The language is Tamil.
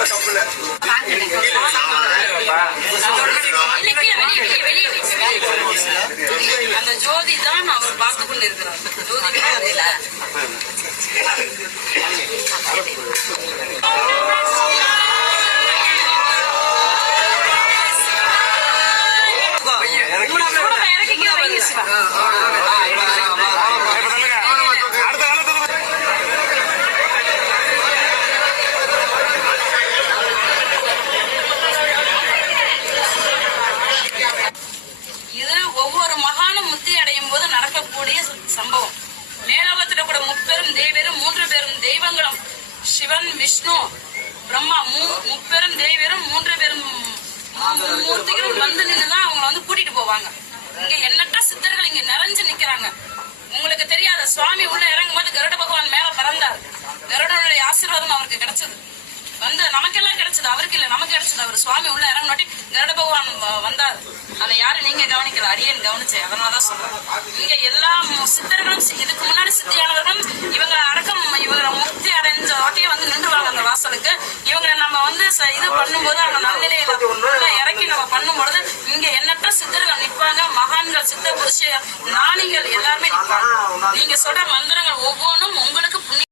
உங்க தப்புல அந்த ஜோதி தான் அவர் பார்த்து கொண்டு இருக்கிறார் ஜோதி Yeah. நடக்கக்கூடிய சம்பவம். மேலோகத்தில் கூட முப்பெரும் தேவரும் மூன்று பேரும் தெய்வங்களும் சிவன் விஷ்ணு பிரம்மா முப்பெரும் தேவரும் மூன்று பேரும் மூர்த்திகளும் வந்து நின்றுதான் அவங்கள வந்து கூட்டிட்டு போவாங்க. இங்க எண்ணற்ற சித்தர்கள் இங்க நிறைஞ்சு நிக்கிறாங்க. உங்களுக்கு தெரியாத சுவாமி உள்ள இறங்கும் போது கருட பகவான் மேல பறந்தார். கருடனுடைய ஆசீர்வாதம் அவருக்கு கிடைச்சது. வந்து நமக்கெல்லாம் கிடைச்சது அவருக்கு இல்ல நமக்கு கிடைச்சது. அவர் சுவாமி உள்ள இறங்கினாட்டி கருட பகவான் வந்தார். அதை யாரும் நீங்க கவனிக்கல அடியேன் கவனிச்சேன் அதனாலதான் சொல்றேன். இங்க எல்லா சித்தர்களும் இதுக்கு முன்னாடி சித்தியானவர்களும் இவங்க அடக்கம் இவங்க முக்தி அடைஞ்ச வாட்டியே வந்து நின்றுவாங்க அந்த வாசலுக்கு. இவங்க நம்ம வந்து இது பண்ணும்போது அந்த நல்நிலையில உள்ள இறக்கி நம்ம பண்ணும்பொழுது இங்க எண்ணற்ற சித்தர்கள் நிற்பாங்க. மகான்கள் சித்த புருஷ ஞானிகள் எல்லாருமே நிற்பாங்க. நீங்க சொல்ற மந்திரங்கள் ஒவ்வொன்றும் உங்களுக்கு புண்ணிய